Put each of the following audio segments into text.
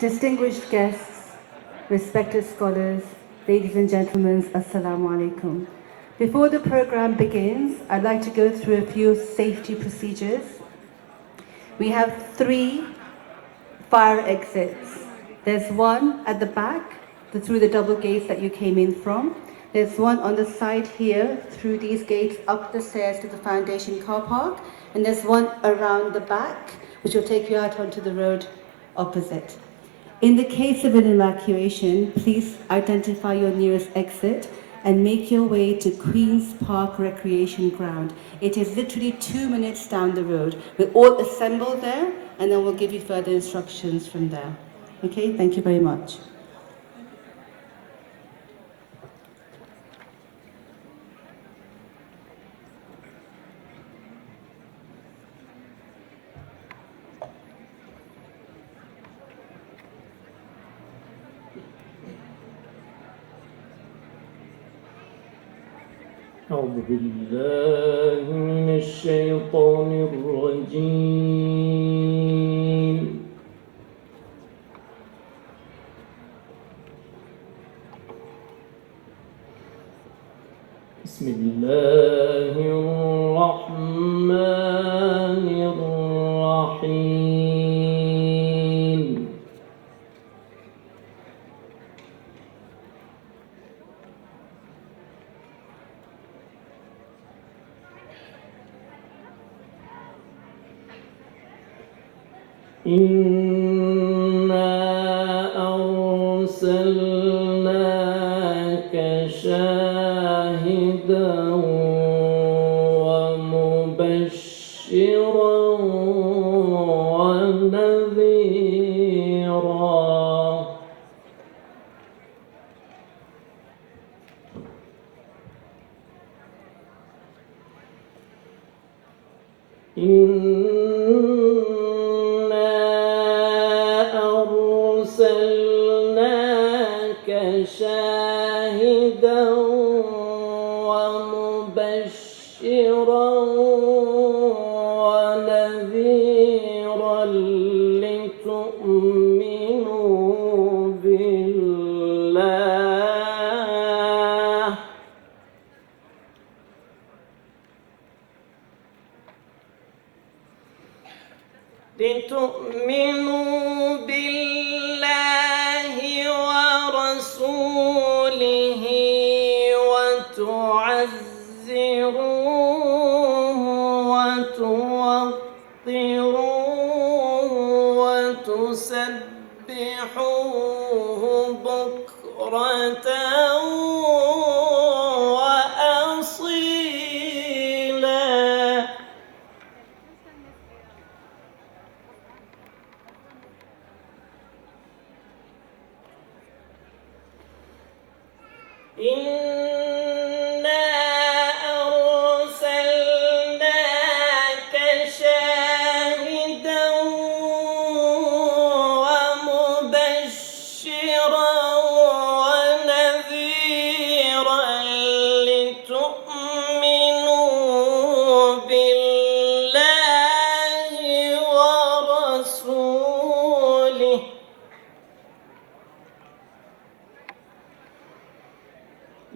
Distinguished guests, respected scholars, ladies and gentlemen, Assalamu alaikum. Before the program begins, I'd like to go through a few safety procedures. We have 3 fire exits. There's one at the back, through the double gates that you came in from. There's one on the side here, through these gates up the stairs to the foundation car park. And there's one around the back, which will take you out onto the road opposite. In the case of an evacuation, please identify your nearest exit and make your way to Queen's Park Recreation Ground. It is literally 2 minutes down the road. We'll all assemble there and then we'll give you further instructions from there. Okay, thank you very much. أعوذ بالله من الشيطان الرجيم بسم الله الرحمن الرحيم إنا أرسلناك شاهدا ومبشرا ونذيرا أرسلناك شاهدا ومبشرا ونذيرا لتؤمنوا بالله ورسوله وتعزروه وتوقروه وتسبحوه بكرة وأصيلا إنا أرسلناك شاهدا ومبشرا ونذيرا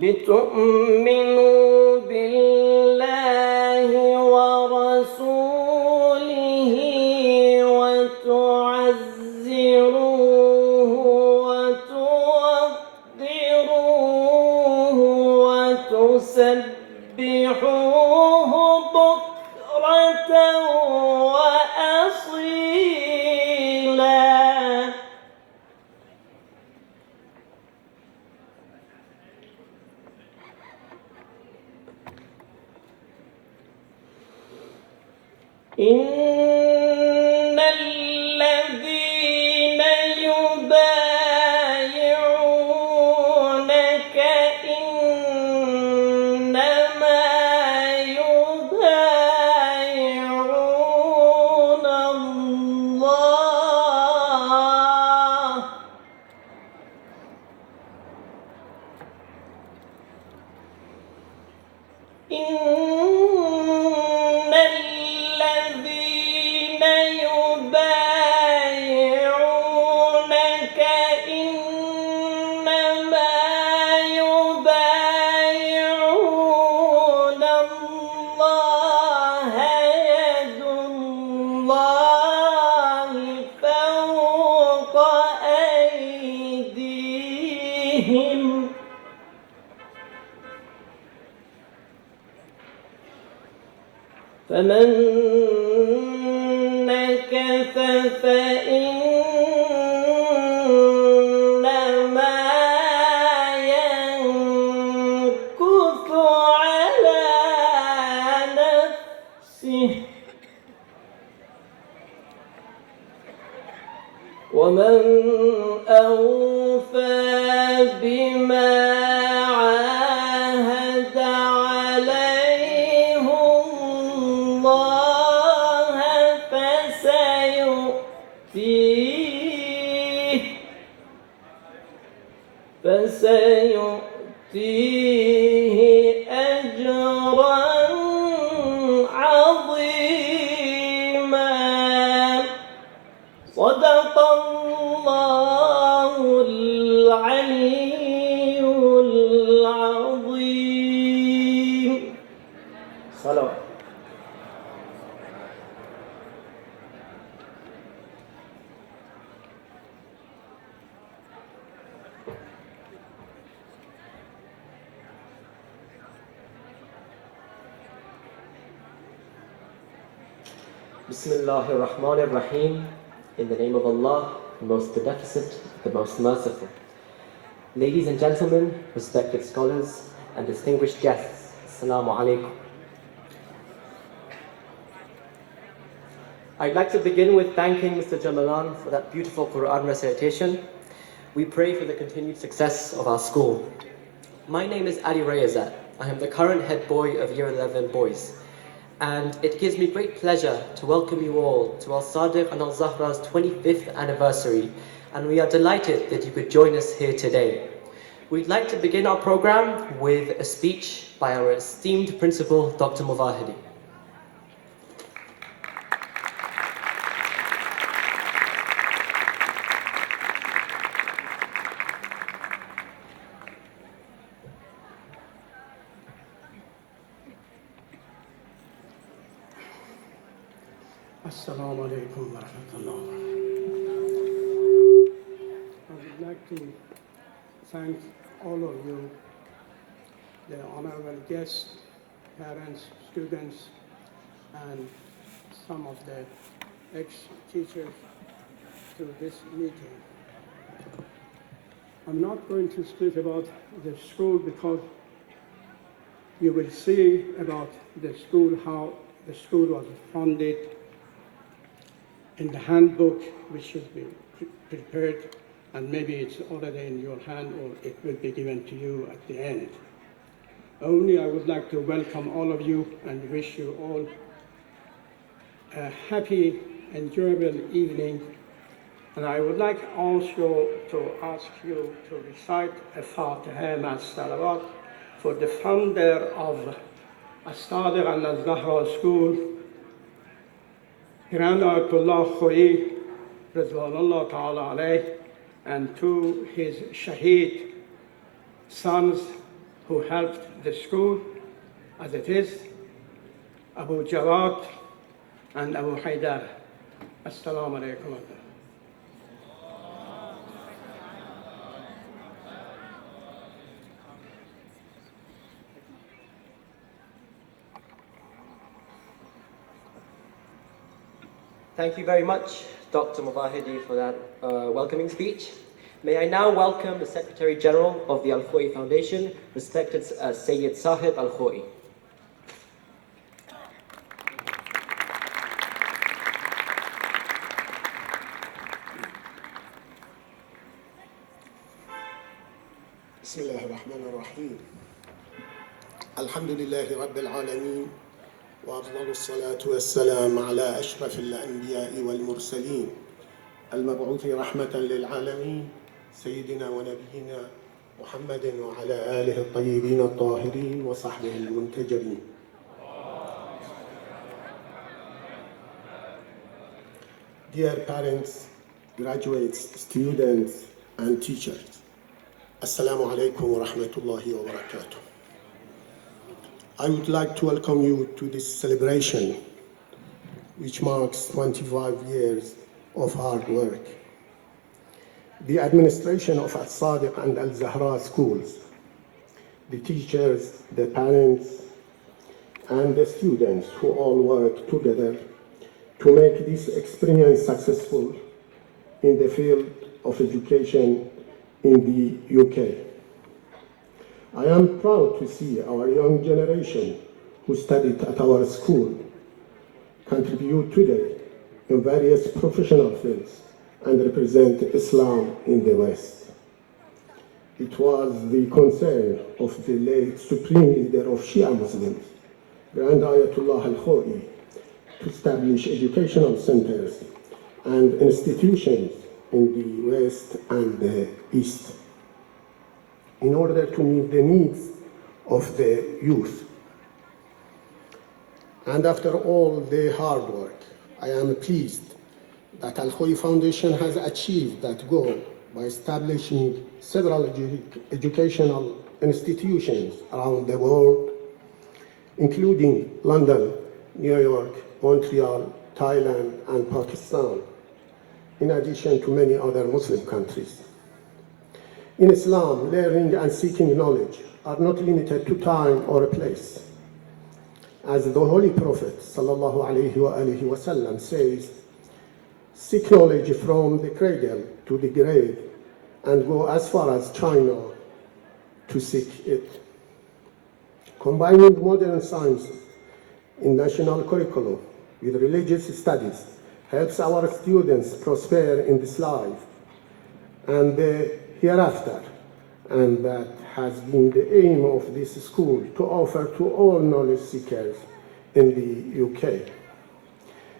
لتؤمنوا بالله ورسوله وتعزروه وتوقروه وتسبحوه بكرة وأصيلا إن الذين يبايعونك إنما يبايعون الله إن الذين فمن نكث فإنما ينكث على نفسه ومن أوفى بما عاهد عليه الله فسيؤتيه أجرا عظيما صدق الله العلي العظيم صلوات. Bismillahir Rahmanir Rahim. In the name of Allah, the most beneficent, the most merciful. Ladies and gentlemen, respected scholars and distinguished guests, Assalamu alaikum. I'd like to begin with thanking Mr. Jamalan for that beautiful Quran recitation. We pray for the continued success of our school. My name is Ali Rayazat. I am the current head boy of Year 11 boys. And it gives me great pleasure to welcome you all to Al-Sadiq and Al-Zahra's 25th anniversary, and we are delighted that you could join us here today. We'd like to begin our program with a speech by our esteemed principal, Dr. Mubahidi. Assalamu alaikum wa rahmatullah. I would like to thank all of you, the honorable guests, parents, students, and some of the ex-teachers to this meeting. I'm not going to speak about the school because you will see about the school, how the school was founded, in the handbook which should be prepared, and maybe it's already in your hand or it will be given to you at the end. Only I would like to welcome all of you and wish you all a happy, enjoyable evening. And I would like also to ask you to recite a Fatiha and Salawat for the founder of Al-Sadiq and Al-Zahra School, Grand Al-Khoei, Ridwanullah Ta'ala alayh, and to his Shaheed sons who helped the school as it is, Abu Jawad and Abu Haidar. Assalamu alaikum. Thank you very much, Dr. Mubahidi, for that welcoming speech. May I now welcome the Secretary General of the Al-Khoei Foundation, respected Sayyid Sahib Al-Khoei. بسم الله الرحمن الرحيم. الحمد لله رب العالمين، وأفضل الصلاة والسلام على أشرف الأنبياء والمرسلين المبعوث رحمة للعالمين سيدنا ونبينا محمد وعلى آله الطيبين الطاهرين وصحبه المنتجبين. Dear parents, graduates, students, and teachers, Assalamu alaikum wa rahmatullahi wa barakatuh. I would like to welcome you to this celebration, which marks 25 years of hard work. The administration of Al-Sadiq and Al-Zahra schools, the teachers, the parents, and the students who all work together to make this experience successful in the field of education in the UK. I am proud to see our young generation who studied at our school contribute today in various professional fields and represent Islam in the West. It was the concern of the late Supreme Leader of Shia Muslims, Grand Ayatollah Al-Khoei, to establish educational centers and institutions in the West and the East in order to meet the needs of the youth. And after all the hard work, I am pleased that Al-Khoei Foundation has achieved that goal by establishing several educational institutions around the world, including London, New York, Montreal, Thailand, and Pakistan, in addition to many other Muslim countries. In Islam, learning and seeking knowledge are not limited to time or a place. As the Holy Prophet ﷺ says, seek knowledge from the cradle to the grave and go as far as China to seek it. Combining modern sciences in national curriculum with religious studies helps our students prosper in this life and the hereafter, and that has been the aim of this school to offer to all knowledge seekers in the UK.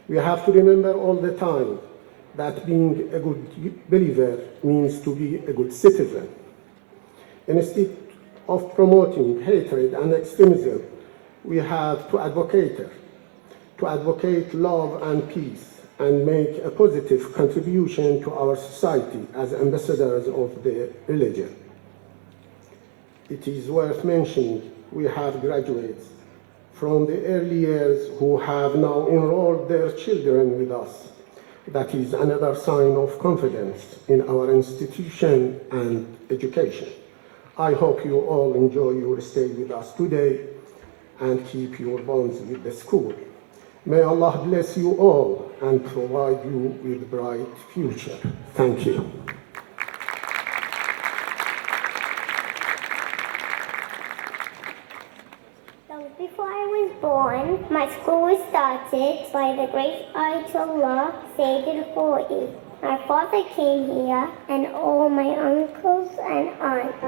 We have to remember all the time that being a good believer means to be a good citizen. Instead of promoting hatred and extremism, we have to advocate love and peace and make a positive contribution to our society as ambassadors of the religion. It is worth mentioning we have graduates from the early years who have now enrolled their children with us. That is another sign of confidence in our institution and education. I hope you all enjoy your stay with us today and keep your bonds with the school. May Allah bless you all and provide you with a bright future. Thank you. So before I was born, my school was started by the great Ayatollah Sayyid Al-Khoei. My father came here and all my uncles and aunts.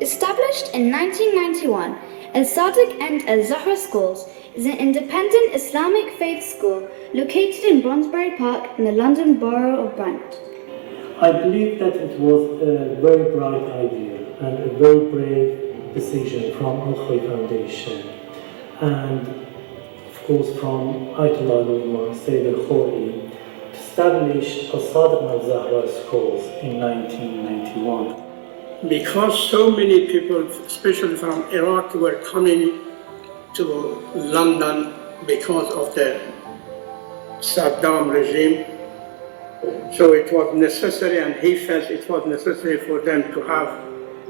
Established in 1991, Al-Sadiq and Al-Zahra schools is an independent Islamic faith school located in Bronsbury Park in the London Borough of Brent. I believe that it was a very bright idea and a very brave decision from Al-Khoei Foundation and of course from Ayatollah Sayyid Al-Khoei to establish Al-Sadiq and Al-Zahra schools in 1991. Because so many people, especially from Iraq, were coming to London because of the Saddam regime. So it was necessary, and he felt it was necessary for them to have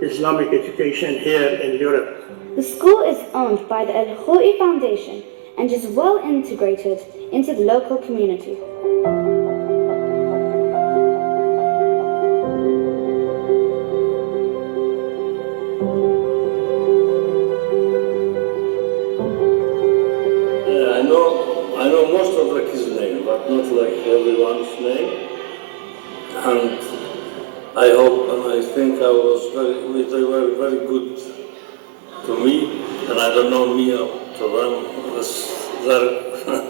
Islamic education here in Europe. The school is owned by the Al-Khoei Foundation and is well integrated into the local community. I know most of the kids' name, but not like everyone's name. And I hope and I think they were very good to me, and I don't know me to them.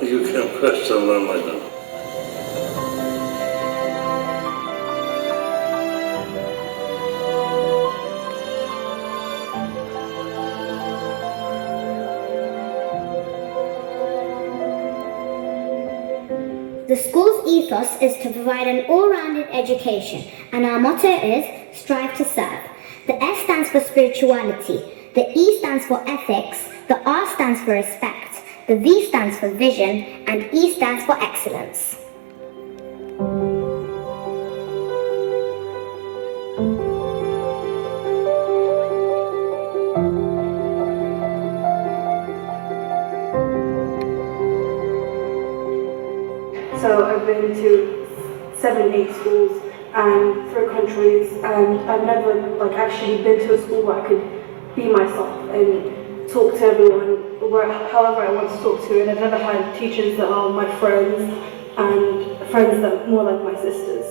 You can question them, I don't. The school's ethos is to provide an all-rounded education, and our motto is strive to serve. The S stands for spirituality, the E stands for ethics, the R stands for respect, the V stands for vision, and E stands for excellence. So I've been to 7, 8 schools and 3 countries, and I've never actually been to a school where I could be myself and talk to everyone however I want to talk to. And I've never had teachers that are my friends and friends that are more like my sisters.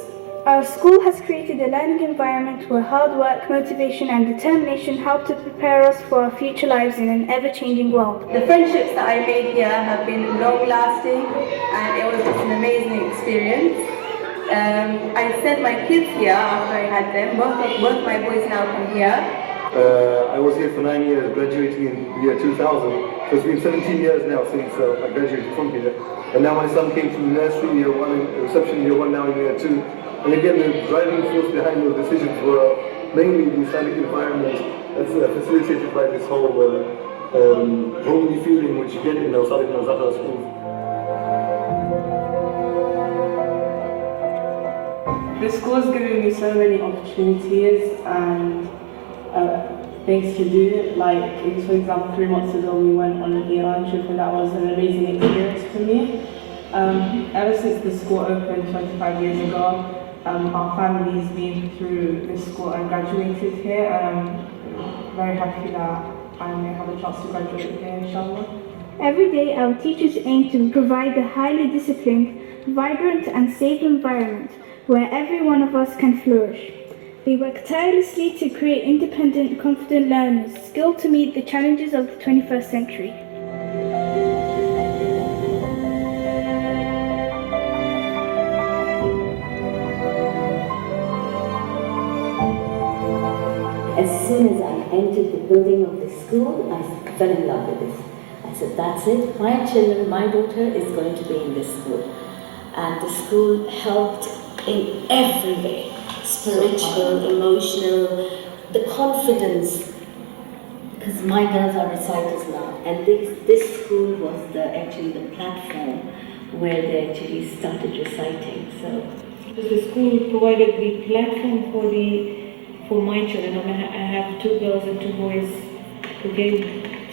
Our school has created a learning environment where hard work, motivation and determination help to prepare us for our future lives in an ever-changing world. The friendships that I made here have been long-lasting, and it was just an amazing experience. I sent my kids here after I had them. Both my boys now come here. I was here for 9 years, graduating in the year 2000. So it's been 17 years now since I graduated from here. And now my son came from nursery year 1 and reception year 1, now in year 2. And again, the driving force behind those decisions were mainly the Islamic environment that's facilitated by this whole homely feeling which you get in Al-Sadiq and Al-Zahra school. The school has given me so many opportunities and things to do. Like, for example, 3 months ago we went on an Iran trip, and that was an amazing experience for me. Ever since the school opened 25 years ago, our family's been through this school and graduated here, and I'm very happy that I may have a chance to graduate here, inshallah. Every day our teachers aim to provide a highly disciplined, vibrant and safe environment where every one of us can flourish. They work tirelessly to create independent, confident learners, skilled to meet the challenges of the 21st century. As soon as I entered the building of the school, I fell in love with it. I said, that's it, my children, my daughter is going to be in this school. And the school helped in every way, spiritual, emotional, the confidence, because my girls are reciters now, and this school was actually the platform where they actually started reciting. So the school provided the platform for my children. I have 2 girls and 2 boys who came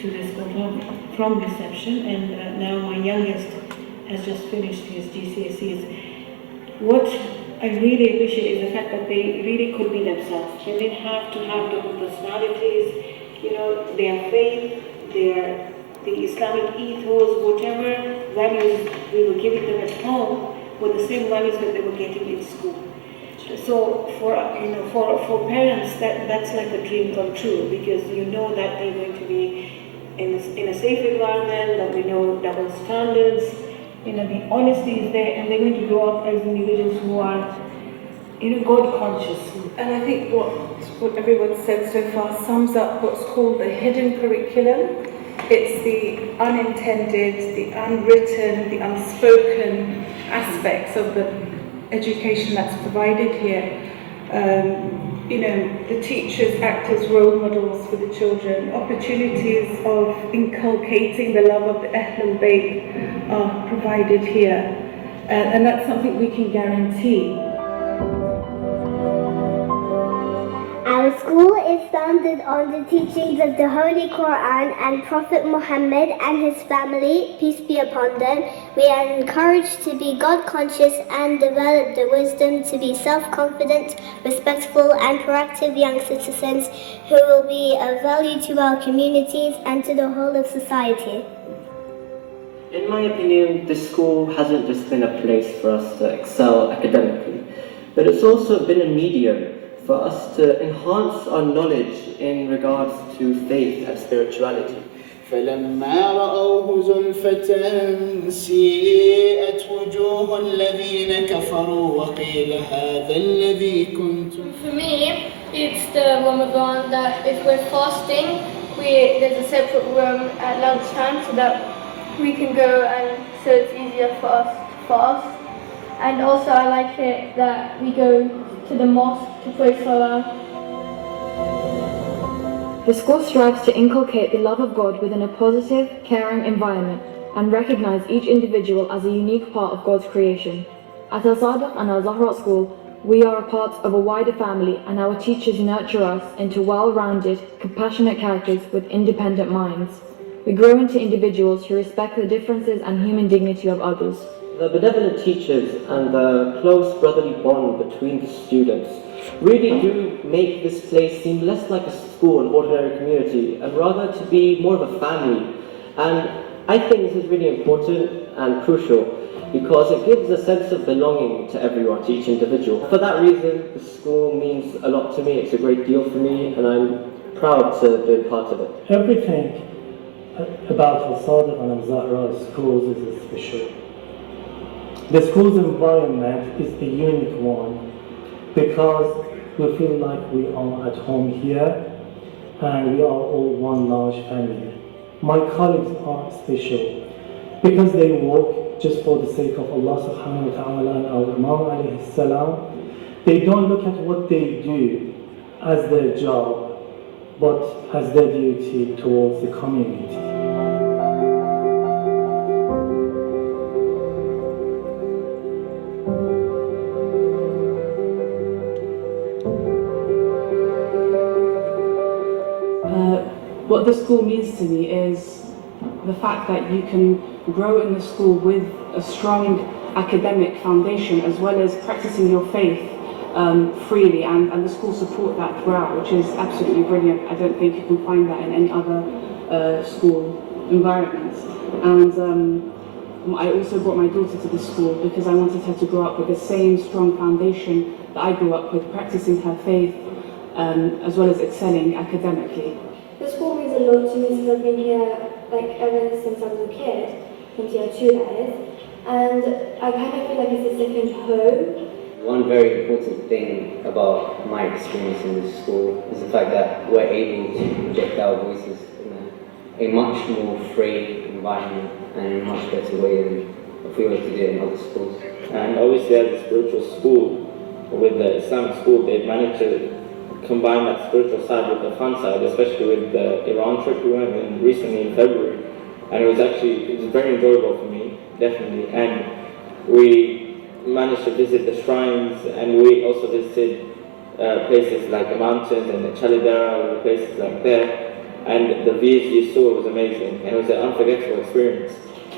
to the school from reception, and now my youngest has just finished his GCSEs. What I really appreciate is the fact that they really could be themselves. They didn't have to have different personalities, their faith, the Islamic ethos, whatever values we were giving them at home were the same values that they were getting in school. So for parents, that's like a dream come true, because you know that they're going to be in a safe environment, that we know double standards, the honesty is there, and they're going to grow up as individuals who are God conscious. And I think what everyone said so far sums up what's called the hidden curriculum. It's the unintended, the unwritten, the unspoken aspects of the education that's provided here. The teachers act as role models for the children. Opportunities of inculcating the love of the Ahl al-Bayt are provided here. And that's something we can guarantee. Our school is founded on the teachings of the Holy Quran and Prophet Muhammad and his family, peace be upon them. We are encouraged to be God-conscious and develop the wisdom to be self-confident, respectful and proactive young citizens who will be of value to our communities and to the whole of society. In my opinion, this school hasn't just been a place for us to excel academically, but it's also been a medium for us to enhance our knowledge in regards to faith and spirituality. فلما رأوه زلفة سيئت وجوه الذين كفروا وقيل هذا الذي كنتم. For me, it's the Ramadan that if we're fasting, there's a separate room at lunchtime so that we can go, and so it's easier for us to fast. And also I like it that we go to the mosque to pray salah. The school strives to inculcate the love of God within a positive, caring environment and recognize each individual as a unique part of God's creation. At Al-Sadiq and Al-Zahra School, we are a part of a wider family, and our teachers nurture us into well-rounded, compassionate characters with independent minds. We grow into individuals who respect the differences and human dignity of others. The benevolent teachers and the close brotherly bond between the students really do make this place seem less like a school, an ordinary community, and rather to be more of a family. And I think this is really important and crucial because it gives a sense of belonging to everyone, to each individual. For that reason, the school means a lot to me. It's a great deal for me, and I'm proud to be part of it. Everything about Al-Sadiq and Al-Zahra schools is special. The school's environment is a unique one because we feel like we are at home here and we are all one large family. My colleagues are special because they work just for the sake of Allah subhanahu wa ta'ala and our Imam alayhi salam. They don't look at what they do as their job, but as their duty towards the community. What the school means to me is the fact that you can grow in the school with a strong academic foundation as well as practicing your faith freely, and the school support that throughout, which is absolutely brilliant. I don't think you can find that in any other school environment. And I also brought my daughter to the school because I wanted her to grow up with the same strong foundation that I grew up with, practicing her faith as well as excelling academically. The school means a lot to me since I've been here ever since I was a kid, since year 2 that is, and I kind of feel like it's a second home. One very important thing about my experience in this school is the fact that we're able to project our voices in a much more free environment and in a much better way than if we were to do it in other schools. And obviously as a spiritual school, with the Islamic school, they've managed to combine that spiritual side with the fun side, especially with the Iran trip we went in recently in February. And it was very enjoyable for me, definitely. And we managed to visit the shrines, and we also visited places like the mountains and the Chalidara, the places like that. And the views you saw was amazing, and it was an unforgettable experience.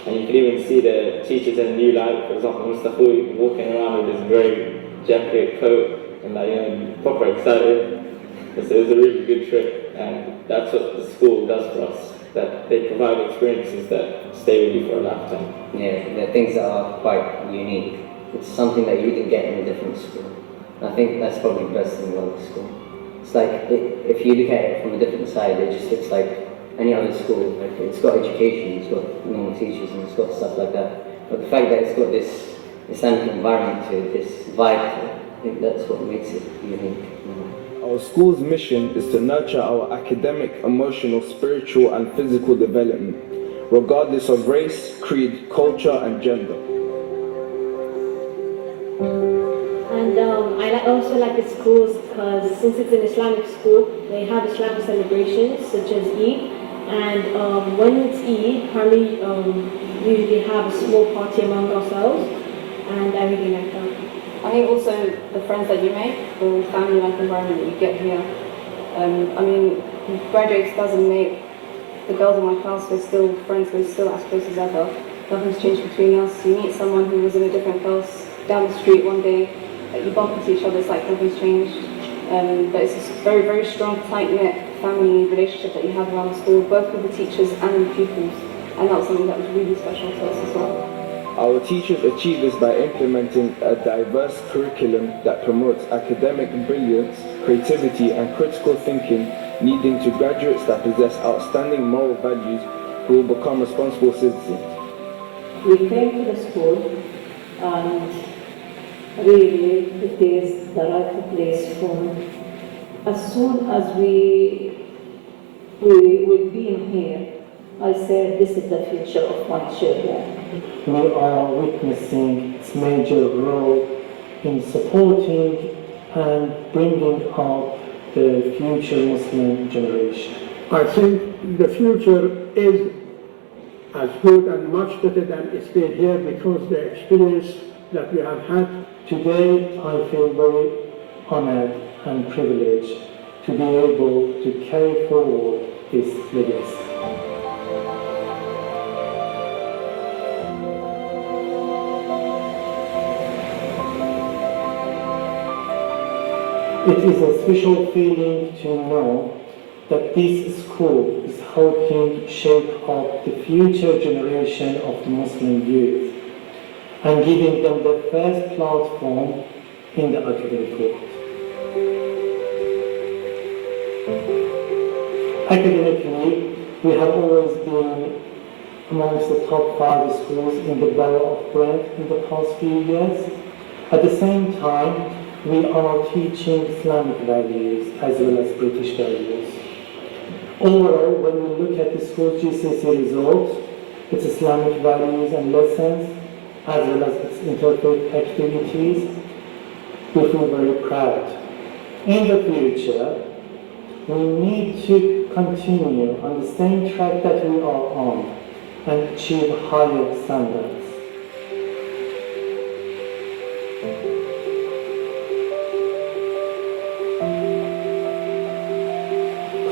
And you could even see the teachers in a new light. For example, Mr. Khoei walking around with his grey jacket, coat, and proper excited. So it was a really good trip, and that's what the school does for us, that they provide experiences that stay with you for a lifetime. Yeah, they're things that are quite unique. It's something that you wouldn't get in a different school. And I think that's probably the best thing about the school. It's like, if you look at it from a different side, it just looks like any other school. Like, it's got education, it's got normal teachers, and it's got stuff like that. But the fact that it's got this Islamic environment to it, this vibe to it, I think that's what makes it unique. Our school's mission is to nurture our academic, emotional, spiritual and physical development, regardless of race, creed, culture and gender. And I also like the schools because since it's an Islamic school, they have Islamic celebrations such as Eid. And when it's Eid, probably we usually have a small party among ourselves, and I really like that. I think also the friends that you make, the family-like environment that you get here. I mean, graduates doesn't make the girls in my class, we're still friends, we're still as close as ever. Nothing's changed between us. You meet someone who was in a different class down the street one day, you bump into each other, it's like nothing's changed. But it's this very, very strong, tight-knit family relationship that you have around the school, both with the teachers and the pupils. And that was something that was really special to us as well. Our teachers achieve this by implementing a diverse curriculum that promotes academic brilliance, creativity and critical thinking, leading to graduates that possess outstanding moral values who will become responsible citizens. We came to the school and really it is the right place for me. As soon as we've been here, I said, this is the future of my children. We are witnessing its major role in supporting and bringing up the future Muslim generation. I think the future is as good and much better than it's been here because the experience that we have had. Today I feel very honored and privileged to be able to carry forward this legacy. It is a special feeling to know that this school is helping shape up the future generation of Muslim youth and giving them the first platform in the academic world. Academically, we have always been amongst the top 5 schools in the Borough of Brent in the past few years. At the same time, we are teaching Islamic values as well as British values. Overall, when we look at the school's GCSE results, its Islamic values and lessons, as well as its interfaith activities, we feel very proud. In the future, we need to continue on the same track that we are on and achieve higher standards.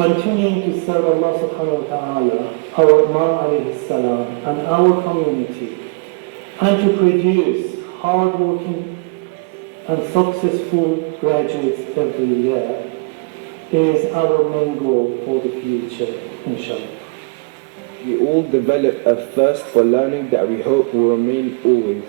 Continuing to serve Allah subhanahu wa ta'ala, our Imam alayhi salam, and our community, and to produce hard-working and successful graduates every year is our main goal for the future, inshallah. We all develop a thirst for learning that we hope will remain always.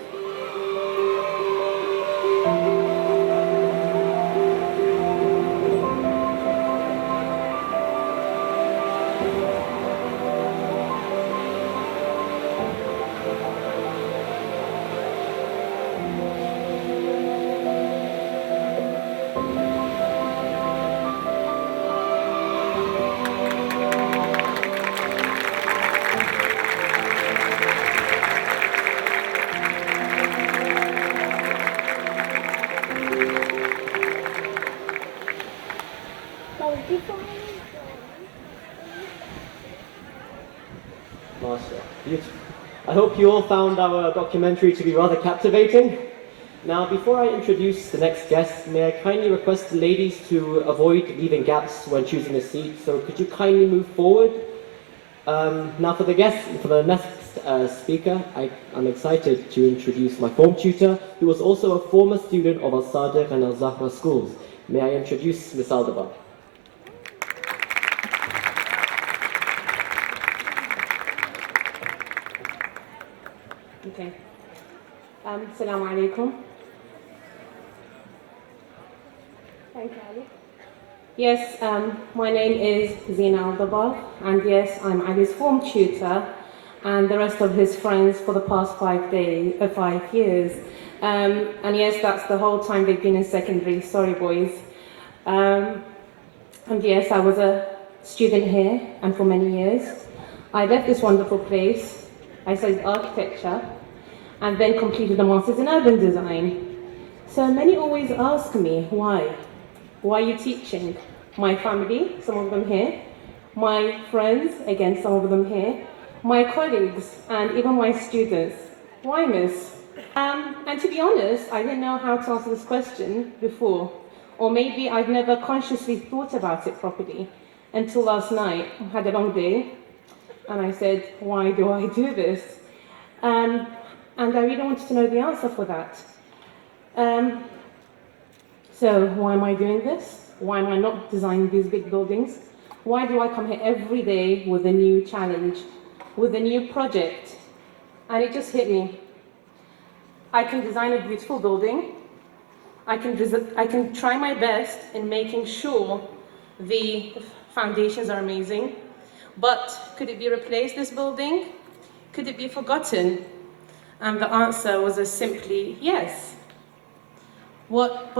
Beautiful. I hope you all found our documentary to be rather captivating. Now, before I introduce the next guest, may I kindly request the ladies to avoid leaving gaps when choosing a seat, so could you kindly move forward? Now for the next speaker, I'm excited to introduce my form tutor, who was also a former student of Al-Sadiq and Al-Zahra schools. May I introduce Ms. Aldabar. Okay. Assalamu alaikum. Thank you, Ali. Yes, my name is Zina Al-Dabar, and yes, I'm Ali's form tutor and the rest of his friends for the past 5 years. And yes, that's the whole time they've been in secondary. Sorry, boys. And yes, I was a student here, and for many years. I left this wonderful place. I studied architecture and then completed a master's in urban design. So many always ask me, why? Why are you teaching? My family, some of them here, my friends, again, some of them here, my colleagues, and even my students. Why, miss? And to be honest, I didn't know how to answer this question before, or maybe I've never consciously thought about it properly until last night. I had a long day, and I said, why do I do this? And I really wanted to know the answer for that. So why am I doing this? Why am I not designing these big buildings? Why do I come here every day with a new challenge, with a new project? And it just hit me. I can design a beautiful building. I can try my best in making sure the foundations are amazing. But could it be replaced, this building? Could it be forgotten? And the answer was a simply yes. What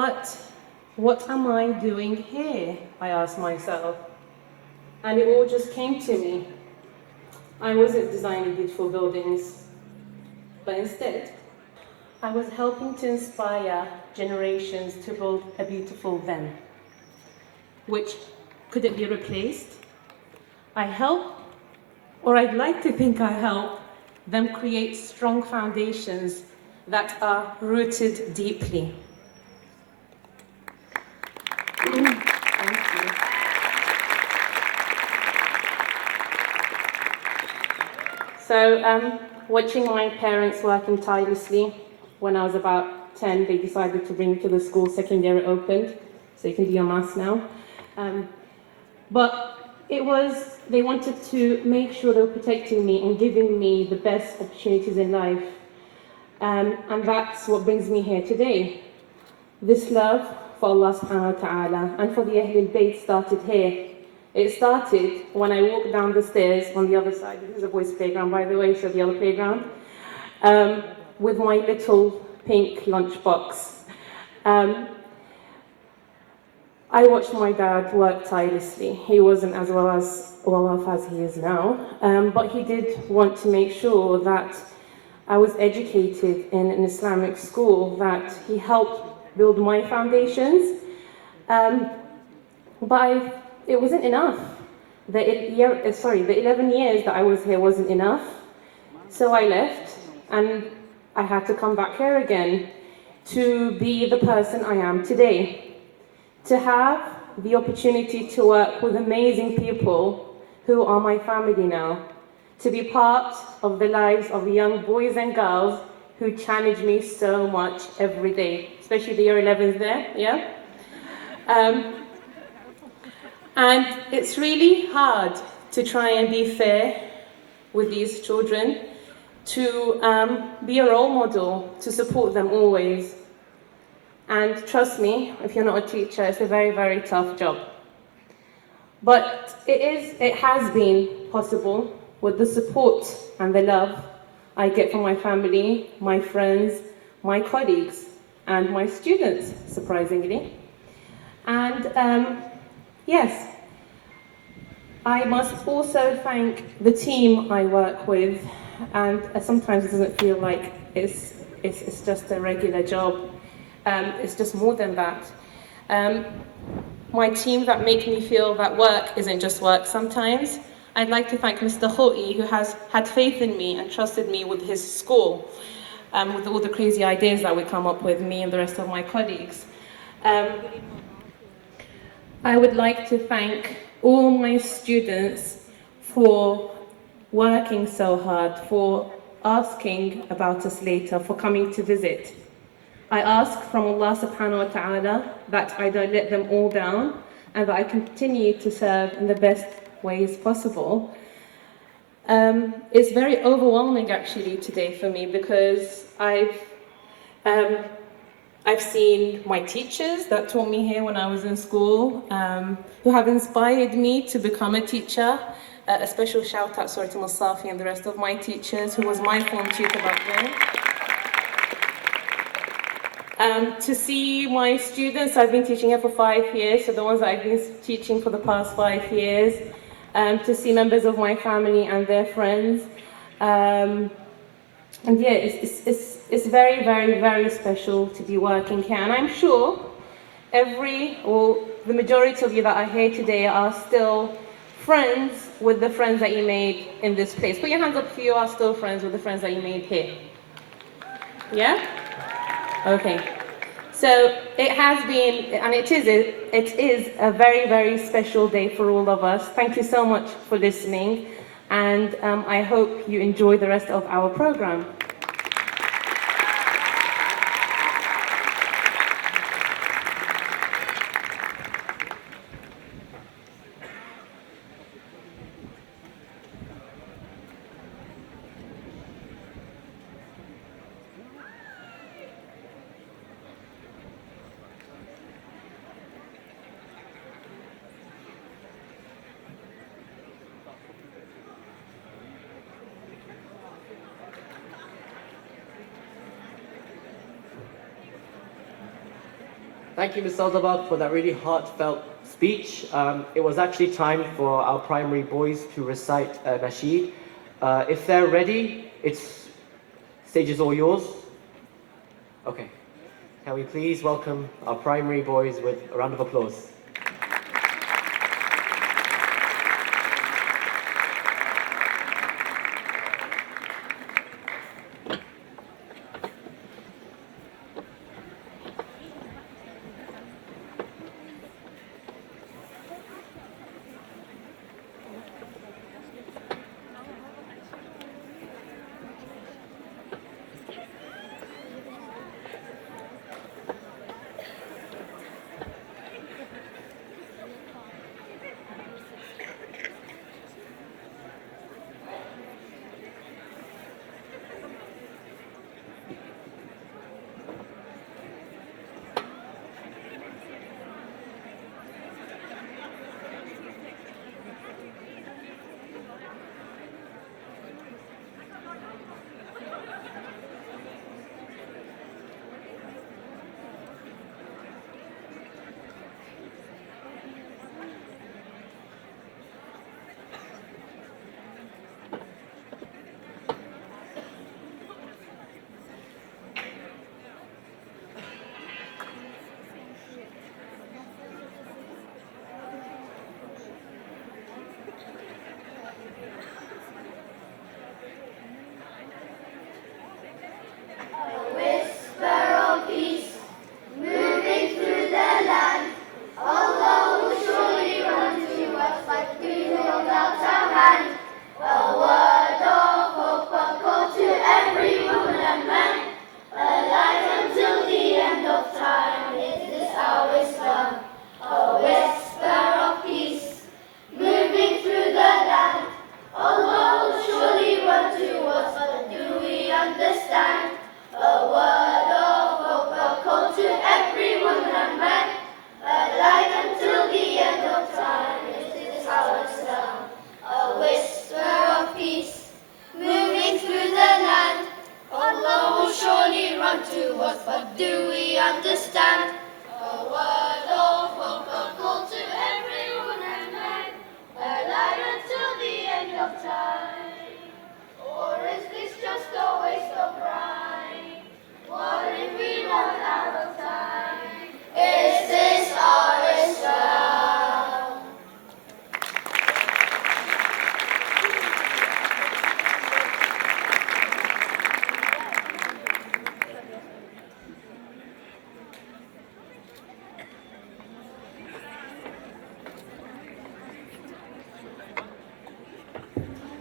am I doing here? I asked myself. And it all just came to me. I wasn't designing beautiful buildings, but instead, I was helping to inspire generations to build a beautiful them, which couldn't be replaced. I help, or I'd like to think I help, them create strong foundations that are rooted deeply. Thank you. So, watching my parents working tirelessly, when I was about 10, they decided to bring me to the school. Second year it opened, so you can do your maths now. But they wanted to make sure they were protecting me and giving me the best opportunities in life. And that's what brings me here today. This love for Allah subhanahu wa ta'ala and for the Ahlul Bayt started here. It started when I walked down the stairs on the other side. This is a boys' playground, by the way, so the other playground, with my little pink lunchbox. I watched my dad work tirelessly. He wasn't as well off as he is now, but he did want to make sure that I was educated in an Islamic school, that he helped build my foundations. But it wasn't enough. The 11 years that I was here wasn't enough. So I left, and I had to come back here again to be the person I am today. To have the opportunity to work with amazing people who are my family now. To be part of the lives of the young boys and girls who challenge me so much every day, especially the year 11s there, yeah? And it's really hard to try and be fair with these children, to be a role model, to support them always. And trust me, if you're not a teacher, it's a very, very tough job. But it has been possible with the support and the love I get from my family, my friends, my colleagues, and my students, surprisingly. And yes, I must also thank the team I work with, and sometimes it doesn't feel like it's just a regular job. It's just more than that. My team that make me feel that work isn't just work sometimes. I'd like to thank Mr. Khoei, who has had faith in me and trusted me with his school, with all the crazy ideas that we come up with, me and the rest of my colleagues. I would like to thank all my students for working so hard, for asking about us later, for coming to visit. I ask from Allah subhanahu wa ta'ala that I don't let them all down and that I continue to serve in the best ways possible. It's very overwhelming actually today for me because I've seen my teachers that taught me here when I was in school, who have inspired me to become a teacher. A special shout out to Safi and the rest of my teachers, who was my form tutor back then. To see my students, I've been teaching here for 5 years, so the ones that I've been teaching for the past 5 years. To see members of my family and their friends. And yeah, it's very, very, very special to be working here. And I'm sure the majority of you that are here today are still friends with the friends that you made in this place. Put your hands up if you are still friends with the friends that you made here. Yeah? Okay. So it has been, and it is a very, very special day for all of us. Thank you so much for listening, and I hope you enjoy the rest of our program. Thank you, Ms. Al-Sadiq, for that really heartfelt speech. It was actually time for our primary boys to recite Nasheed. If they're ready, stage is all yours. Okay. Can we please welcome our primary boys with a round of applause?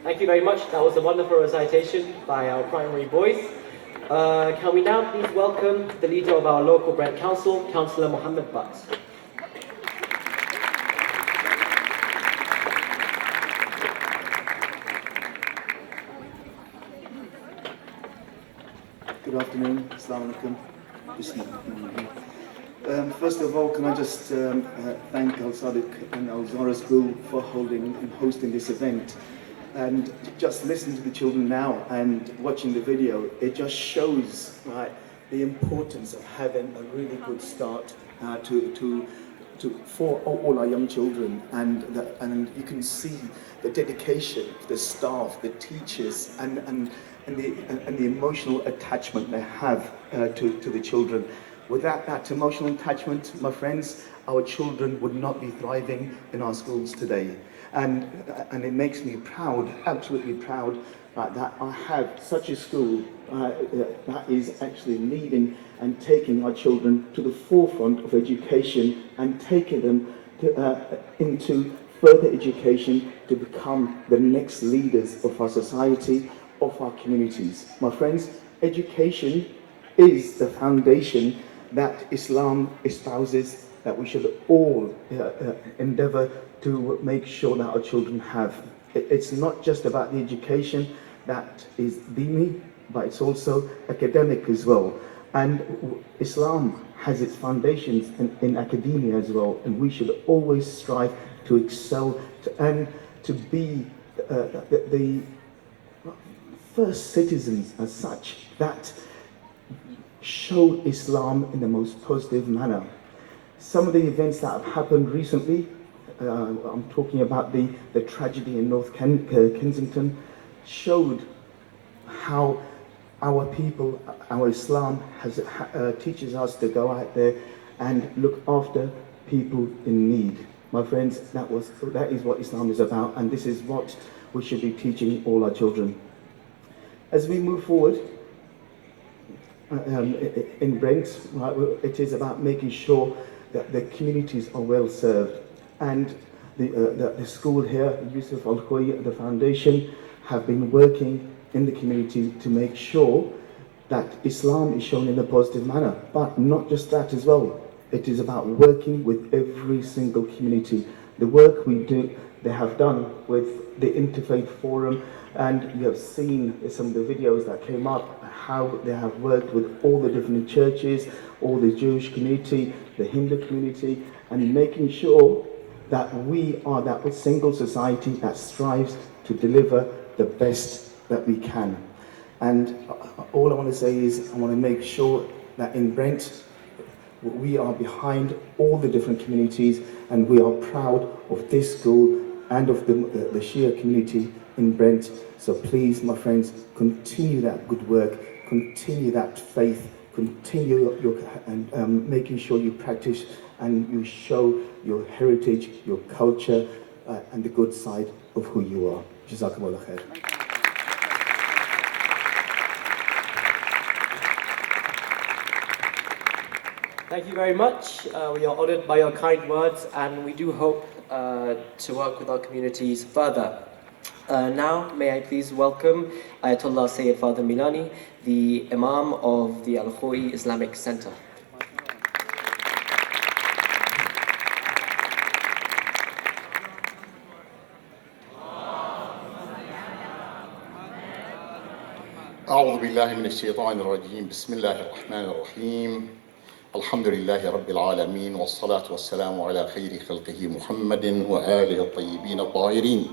Thank you very much. That was a wonderful recitation by our primary boys. Can we now please welcome the leader of our local Brent Council, Councillor Mohammed Butt. Good afternoon. Assalamu alaikum. First of all, can I just thank Al-Sadiq and Al-Zahra School for holding and hosting this event. And just listening to the children now and watching the video, it just shows the importance of having a really good start for all our young children, and you can see the dedication, the staff, the teachers, and the emotional attachment they have to the children. Without that emotional attachment, my friends, our children would not be thriving in our schools today. And it makes me proud, absolutely proud, that I have such a school that is actually leading and taking our children to the forefront of education and taking them into further education to become the next leaders of our society, of our communities. My friends, education is the foundation that Islam espouses, that we should all endeavour to make sure that our children have. It's not just about the education that is dini, but it's also academic as well. And Islam has its foundations in academia as well, and we should always strive to excel and to be the first citizens as such that show Islam in the most positive manner. Some of the events that have happened recently, I'm talking about the tragedy in North Kensington, showed how our people, our Islam teaches us to go out there and look after people in need. My friends, that is what Islam is about, and this is what we should be teaching all our children. As we move forward in Brent, right, it is about making sure that the communities are well served, and the school here, Yusuf Al-Khoei, the foundation, have been working in the community to make sure that Islam is shown in a positive manner. But not just that as well. It is about working with every single community. The work they have done with the Interfaith Forum, and you have seen some of the videos that came up, how they have worked with all the different churches, all the Jewish community, the Hindu community, and making sure that we are that single society that strives to deliver the best that we can. And all I want to say is I want to make sure that in Brent we are behind all the different communities, and we are proud of this school and of the Shia community in Brent. So please, my friends, continue that good work, continue that faith, continue making sure you practice and you show your heritage, your culture, and the good side of who you are. Jazakumullah khair. Thank you very much. We are honoured by your kind words, and we do hope to work with our communities further. Now, may I please welcome Ayatollah Sayyid Father Milani, the Imam of the Al-Khoei Islamic Center. أعوذ بالله من الشيطان الرجيم بسم الله الرحمن الرحيم الحمد لله رب العالمين والصلاة والسلام على خير خلقه محمد وآله الطيبين الطاهرين